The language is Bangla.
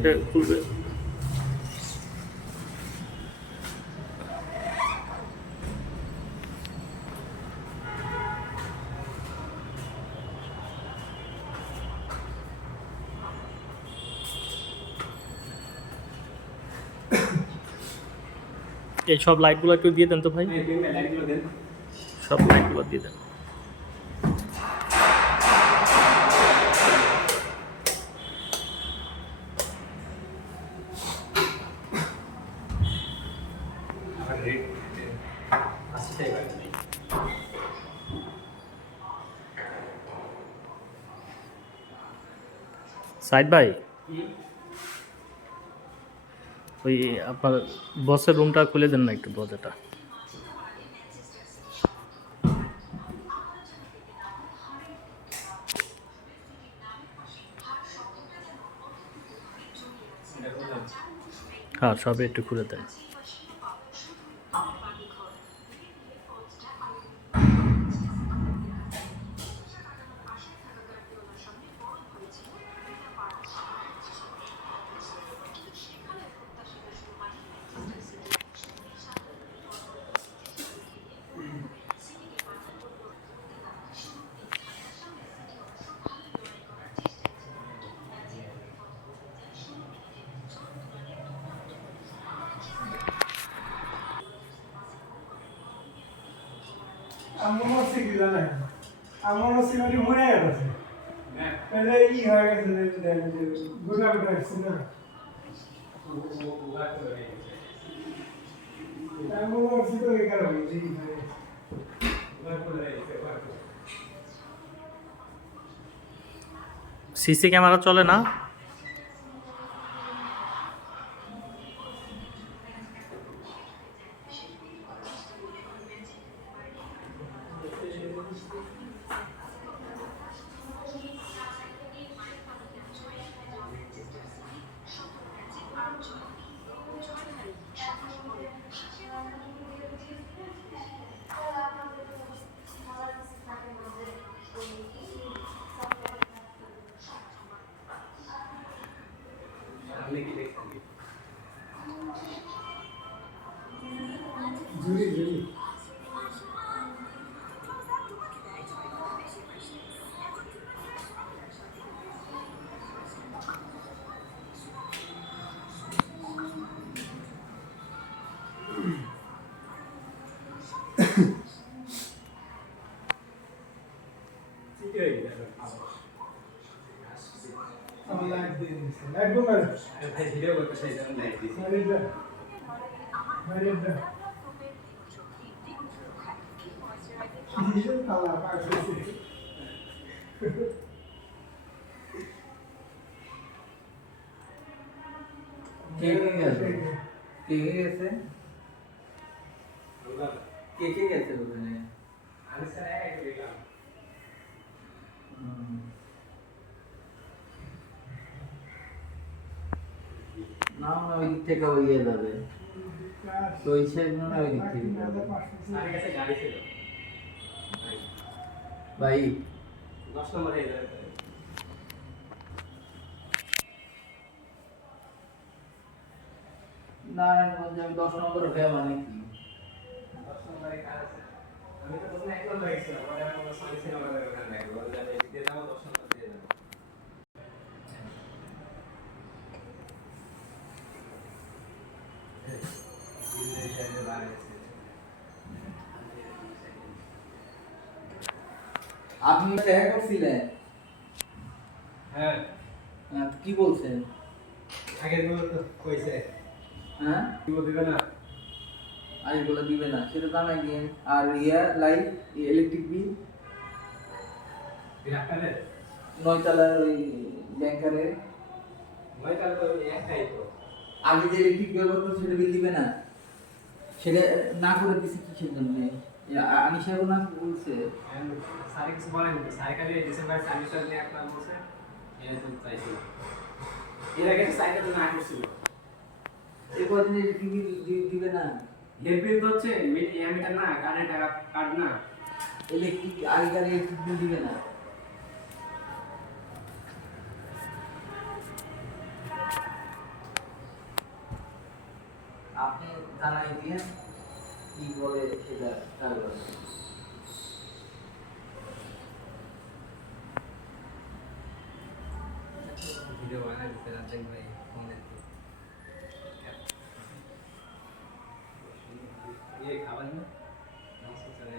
এটা খুলবে। এই সব লাইটগুলো একটু দিয়ে দেন তো ভাই, লাইটগুলো দেন। সব লাইটগুলো দিয়ে দেন। আবার রেড আসছে তাই ভাই। সাইদ ভাই, ওই আপনার বসের রুমটা খুলে দেন না একটু, দরজাটা। হ্যাঁ, সবে একটু খুলে দেন। আমার হচ্ছে কি জানেন, আমার হচ্ছে মানে মনে গেছে মানে ই হয়ে গেছে, গোটা গোটা আসছে না, আমার হচ্ছে তো এই কারণে সিসি ক্যামেরা চলে না? আপনি কি দেখছেন? জুড়ি জুড়ি ঠিক হয়ে গেছে। আমার লাইট দিয়ে দিচ্ছে, লাইট বন্ধ করে ভাই ভিডিও করতে সেই জন্য লাইট দিছি। বাইরে কালা পাইছে কে গেছে? কে গেছে ওখানে? আমি স্যার একাই গেলাম। না না, ওই দিক থেকে ওই ইয়ে যাবে, তো ওই সাইড মনে হয় ওই দিক থেকে যাবে। স্যারের কাছে গাড়ি ছিল ভাই 10 নম্বরে যাবে। নারায়ণগঞ্জে আমি 10 নম্বর উঠে মানে কি 10 নম্বরে কার আছে? আমি তো প্রথমে 1 নম্বরে গেছিলাম, পরে আমি আমার সামনে ছিল আমাদের ওখানে বলে যাবে দিয়ে যাবো 10 নম্বর দিয়ে যাবো। আপনি দেখা করছিলেন? হ্যাঁ, কি বলছেন? আগের গুলো তো কইছে হ্যাঁ, কি দিবে না। আর এগুলো দিবে না সেটা জানাই দিন। আর ইয়া লাইট ইলেকট্রিক বিল বিরাকালে 9 তলার ওই ব্যাংকারে মই তাহলে তো একটাই তো। আগে যে ইলেকট্রিক ব্যবহার করতো সেটা বিল দিবে না, সেটা না করে দিছে কিসের জন্য? আনিশা না বলছে স্যারে কিছু বলেন না, স্যার খালি ডিসেম্বর সার্ভিসটা নিয়ে একটা বলছে এরকম চাইছিল। এর আগে তো সাইকেল না আসছিল। এই কদিন ইলেকট্রিক বিল দিবে না। লেবিল তো হচ্ছে মিটার না, কারেন্ট টাকা কার্ড না। ইলেকট্রিক আগেকার ইলেকট্রিক বিল দিবে না। আপনি জানাই দিয়ে কি বলে সেটা ট্রাই করবেন। ভিডিও বানাই দিতে রাখেন ভাই ফোনে ये खावन में 900 चले